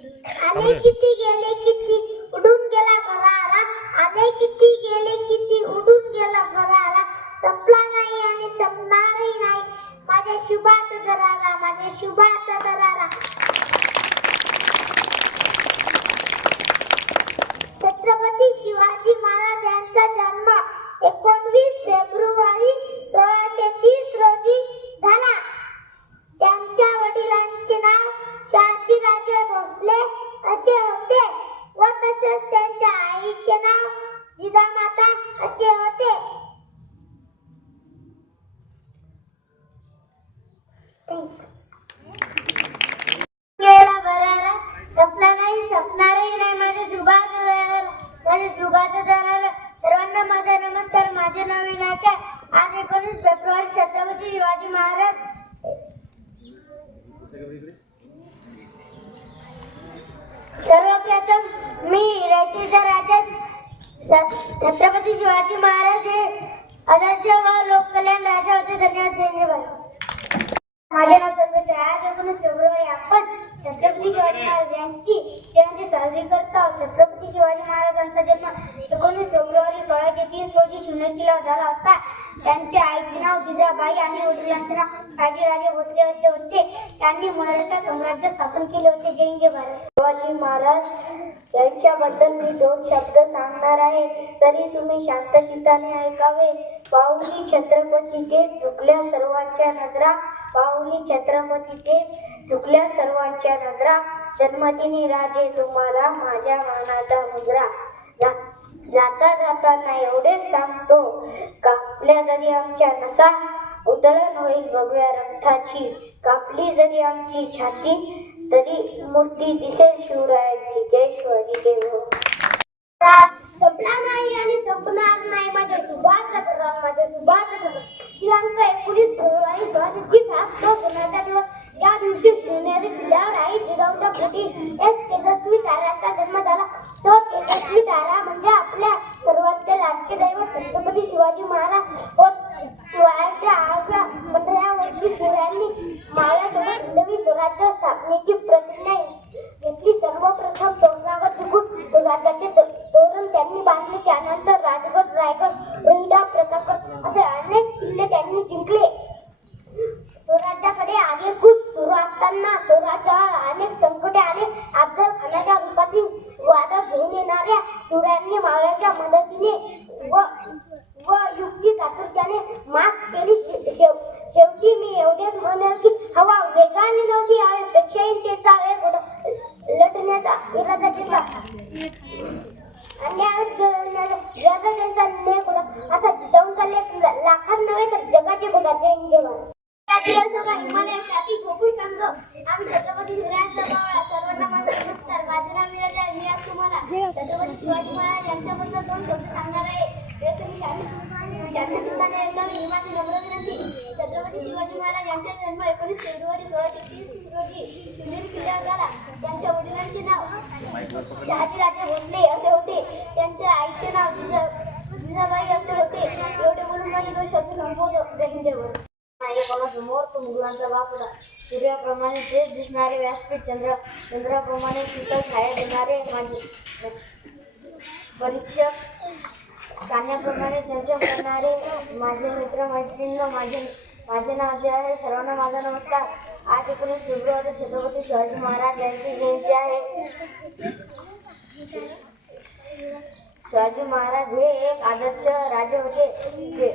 आले किती गेले किती? उडून गेला भरारा आले किती गेले किती? उडून गेला भरारा संपला नाही आणि संपणारही नाही. माझ्या शुभाचा दरारा माझ्या शुभाचा दरारा छत्रपती शिवाजी महाराज यांचा जन्म एकोणवीस फेब्रुवारी सोळाशे तीस रोजी झाला त्यांच्या वडिलांचे नाव शहाजीराजे भोसले असे होते व तसेच त्यांच्या आईचे नाव जिजामाता असे होते गेला बरारा सपना नाही सपणारही नाही माझ्या जुगाचं दरारा माझ्या जुगाचं दरारा सर्वांना माझा नमस्कार माझे नाव विनायक आहे आज एकोणीस फेब्रुवारी छत्रपती शिवाजी महाराज प्रथम मी रेतीचा राजा छत्रपती शिवाजी महाराज हे आदर्श व लोककल्याण राजा होते. धन्यवाद धन्यवाद. माझे नाव संतोष आज एकोणीस फेब्रुवारी आपण छत्रपती शिवाजी महाराज यांची जयंती साजरी करत आहोत. छत्रपती शिवाजी महाराजांचा जन्म एकोणीस फेब्रुवारी सोळाशे तीस रोजी शिवनेरीला झाला होता. त्यांच्या आईचे नाव जिजाबाई आणि वडिलांचे नाव काजीराजे भोसले असे होते. त्यांनी मराठा साम्राज्य स्थापन केले होते. जय जय भारत. शिवाजी महाराज यांच्याबद्दल मी दोन शब्द सांगणार आहे. तरी तुम्ही शांतचित्ताने ऐकावे. पाहुली छत्रपतीचे चुकल्या सर्वांच्या नजरा पाहुली छत्रपतीचे चुकल्या सर्वांच्या नजरा जन्मदिनी राजे तुम्हाला माझ्या मानाचा मुजरा जाता जाताना एवढेच सांगतो कापल्या जरी आमच्या नसा उदळण होईल बघूया रक्ताची. कापली जरी आमची छाती तरी मूर्ती दिसेल शिवरायाची जय शिवाजी देव हो. संपला नाही आणि संपणार नाही माझ्या सुभाष माझ्या सुभाष दिनांक एकोणीस फेब्रुवारी सोळाशे तीस हा तो सोन्याचा दिवस या दिवशी शिवनेरी किल्ल्यावर आई जिजाऊच्या पोटी एक तेजस्वी ताऱ्याचा जन्म झाला तो तेजस्वी तारा म्हणजे आपल्या सर्वांचे लाडके दैवत छत्रपती शिवाजी महाराज व वयाच्या आठव्या पंधरा वर्षी शिवरायांनी महाराष्ट्रासोबत हिंदवी स्वराज्य स्थापनेची प्रतिज्ञा घेतली सर्वप्रथम तोरणावर तिकून स्वराज्याचे तो- तोरण त्यांनी बांधले त्यानंतर राजगड रायगड रोहिडा प्रतापगड असे अनेक किल्ले त्यांनी स्वराज्याकडे आगे खूप सुरू असताना स्वराज्यावर अनेक संकटे आले अफजल खानाच्या रूपातील वादळ घेऊन येणाऱ्या शिवरायांनी मावळ्याच्या मदतीने व व युक्ती चातुर्याने मात केली शे- शेव- शेवटी मी एवढेच म्हणेल की हवा वेगाने नव्हती हवेपेक्षाही त्याचा वेग होता लढण्याचा इरादा घेतला अन्याय जगाचा त्यांचा नेक होता असा जिजाऊंचा लेख लाखात नव्हे तर जगाचे होता जय हिंद जय भारत. त्यातील असो का हिमालयासाठी ठोकून सांगतो आम्ही छत्रपती शिवरायांचा मावळा सर्वांना माझा नमस्कार माझे नाव विराज आहे मी आज तुम्हाला छत्रपती शिवाजी महाराज यांच्याबद्दल दोन शब्द सांगणार आहे ते तुम्ही शांत- शांतचित्ताने ऐकावे ही माझी नम्र विनंती छत्रपती शिवाजी महाराज यांचा जन्म एकोणीस फेब्रुवारी तीस रोजी शिवनेरी किल्ल्यावर झाला त्यांच्या वडिलांचे नाव शहाजीराजे भोसले असे होते त्यांच्या आईचे नाव जिजा जिजाबाई असे होते एवढे बोलून माझे दोन शब्द संपवतो जय हिंद तो मुलांचा बाप होता सूर्याप्रमाणे तेच दिसणारे व्यासपीठ चंद्र चंद्राप्रमाणे शीतल छाया देणारे माझे परीक्षक गाण्याप्रमाणे चर्चा करणारे माझे मित्र मैत्रिणींना माझे माझे नाव जे आहे सर्वांना माझा नमस्कार. आज एकोणीस फेब्रुवारी छत्रपती शिवाजी महाराज यांची जयंती आहे. शिवाजी महाराज हे एक आदर्श राजे होते.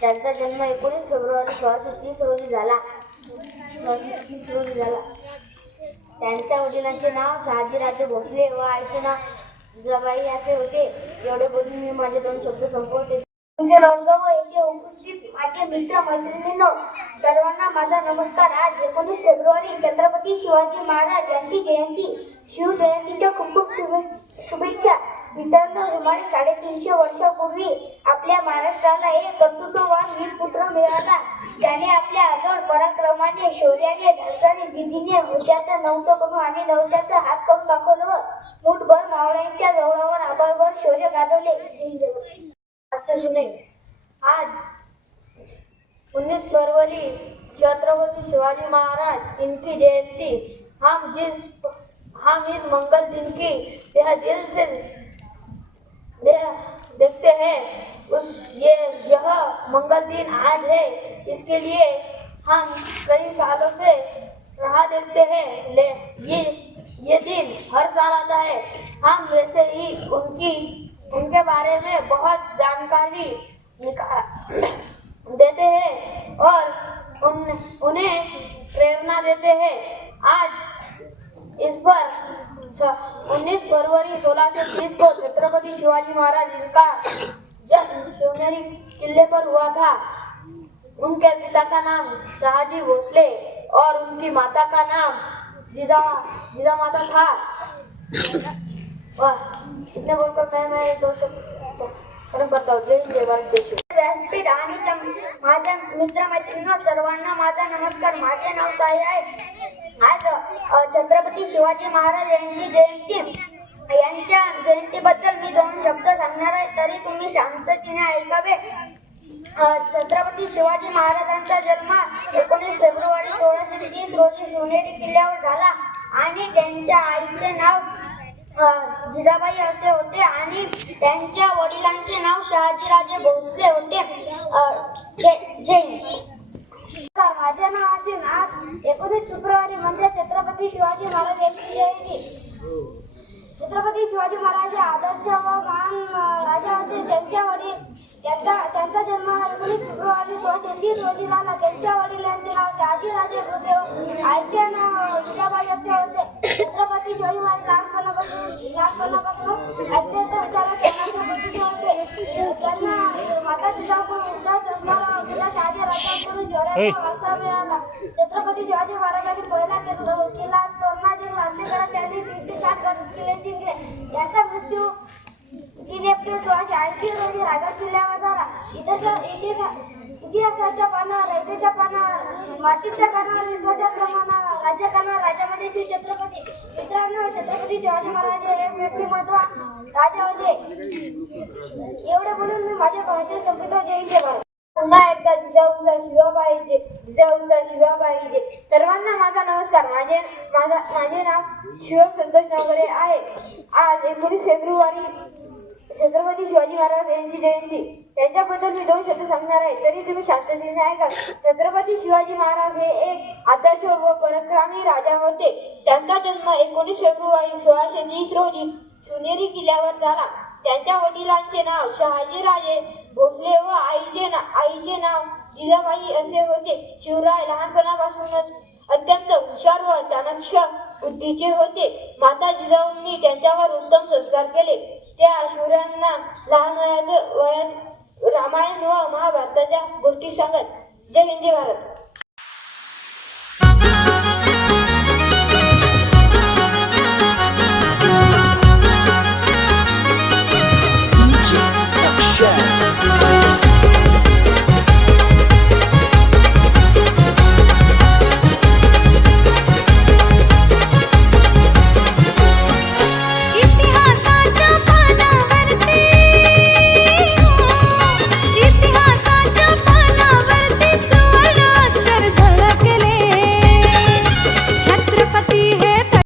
त्यांचा जन्म एकोणीस फेब्रुवारी सोळाशे तीस रोजी झाला. सोळाशे तीस रोजी झाला. त्यांच्या वडिलांचे नाव शहाजीराजे भोसले व आईचे नाव जबाई असे होते. एवढे बोलून मी माझे दोन शब्द संपवते. म्हणजे रंग येथे उपस्थित माझे मित्र मैत्रिणींनो सर्वांना माझा नमस्कार. आज एकोणीस फेब्रुवारी छत्रपती शिवाजी महाराज यांची जयंती. शिवजयंतीच्या खूप खूप शुभे- शुभेच्छा. मित्रांनो सुमारे साडेतीनशे वर्षापूर्वी आपल्या महाराष्ट्राला एक कर्तृत्ववान वीरपुत्र मिळाला. त्याने आपल्या आजोड पराक्रमाने शौर्याने धाडसाने दिदीने हुशाचं नव्हतं करून आणि नव्हत्याचं हात करून दाखवलं व मुठभर मावळ्यांच्या जवळावर आभाळभर शौर्य गाजवले. अच्छा सुने आज उन्नीस फरवरी छत्रपति शिवाजी महाराज, इनकी जयंती, हम जिस, हम इस मंगल दिन की यह दिल से देखते हैं, उस, ये, यह मंगल दिन आज है। इसके लिए हम कई सालों से राह देखते हैं। ले, ये ये दिन हर साल आता है। हम वैसे ही उनकी उनके बारे में बहुत जानकारी देते हैं और उन उन्हें प्रेरणा देते हैं। आज इस पर उन्नीस फरवरी सोलह सौ तीस को छत्रपति शिवाजी महाराज जिनका जन्म शिवनेरी किले पर हुआ था, उनके पिता का नाम शाहजी भोसले और उनकी माता का नाम जिदा जिदा माता था। कितने इतने बोलकर मैं मेरे दोस्तों को बताओ जय जय भारत जय व्यासपीठ आणि चम- माझ्या मित्र मैत्रिणी सर्वांना माझा नमस्कार माझे नाव साई आहे आज छत्रपती शिवाजी महाराज यांची जयंती यांच्या जयंतीबद्दल मी दोन शब्द सांगणार आहे तरी तुम्ही शांततेने ऐकावे छत्रपती शिवाजी महाराजांचा जन्म एकोणीस फेब्रुवारी सोळाशे तीस रोजी शिवनेरी किल्ल्यावर झाला. आणि त्यांच्या आईचे नाव जिजाबाई असे होते आणि त्यांच्या वडिलांचे नाव शहाजीराजे भोसले होते. जैन माझे नाव अजून आज एकोणीस फेब्रुवारी म्हणजे छत्रपती शिवाजी महाराज यांची जयंती. छत्रपती शिवाजी महाराज आदर्श व महान राजा होते. त्यांच्या वडील त्यांचा त्यांचा जन्म एकोणीस फेब्रुवारी सोळाशे तीस रोजी झाला. त्यांच्या वडिलांचे नाव शहाजीराजे भोसले आईचे नाव जिजाबाई असे होते. छत्रपती शिवाजी महाराज लहानपणापासून लहानपणापासून अत्यंत विचारात येण्याचे बुद्धीचे होते. त्यांना माता जिजाऊकडून उद्या संस्कार पिता शहाजी राजाकडून वारसा मिळाला. छत्रपती शिवाजी महाराजांनी पहिला किल्ला किल्ला तोरणा जिंकला असे करत त्यांनी तीनशे साठ किल्ले जिंकले. यांचा मृत्यू तीन एप्रिल सोळाशे ऐंशी रोजी रायगड किल्ल्यावर झाला. इतिहास इतिहास- इतिहासाच्या पानावर रयतेच्या पानावर मातीच्या कानावर विश्वाच्या प्रमाणावर राज्य राजामध्ये श्री छत्रपती. मित्रांनो छत्रपती शिवाजी महाराज हे एक व्यक्तिमत्व राजा होते. एवढे बोलून मी माझ्या भाषेत संपतो जय हिंद पुन्हा एकदा जिजाऊंचा शिवा पाहिजे जिजाऊंचा शिवा पाहिजे सर्वांना माझा नमस्कार. माझे माझा माझे नाव शिवम संतोष नगरे आहे. आज एकोणीस फेब्रुवारी छत्रपती शिवाजी महाराज यांची जयंती. त्यांच्याबद्दल मी दोन शब्द सांगणार आहे. तरी तुम्ही शांततेने ऐका छत्रपती शिवाजी महाराज हे एक आदर्श व पराक्रमी राजा होते. त्यांचा जन्म एकोणीस फेब्रुवारी सोळाशे तीस रोजी सुनेरी किल्ल्यावर झाला. त्यांच्या वडिलांचे नाव शहाजीराजे भोसले व आईचे ना आईचे नाव जिजाबाई असे होते. शिवराय लहानपणापासूनच अत्यंत हुशार व चाणक्य बुद्धीचे होते. माता जिजाऊंनी त्यांच्यावर उत्तम संस्कार केले. त्या असुरांना लहान वयात वयात रामायण व महाभारताच्या गोष्टी सांगत. जय हिंद जय भारत.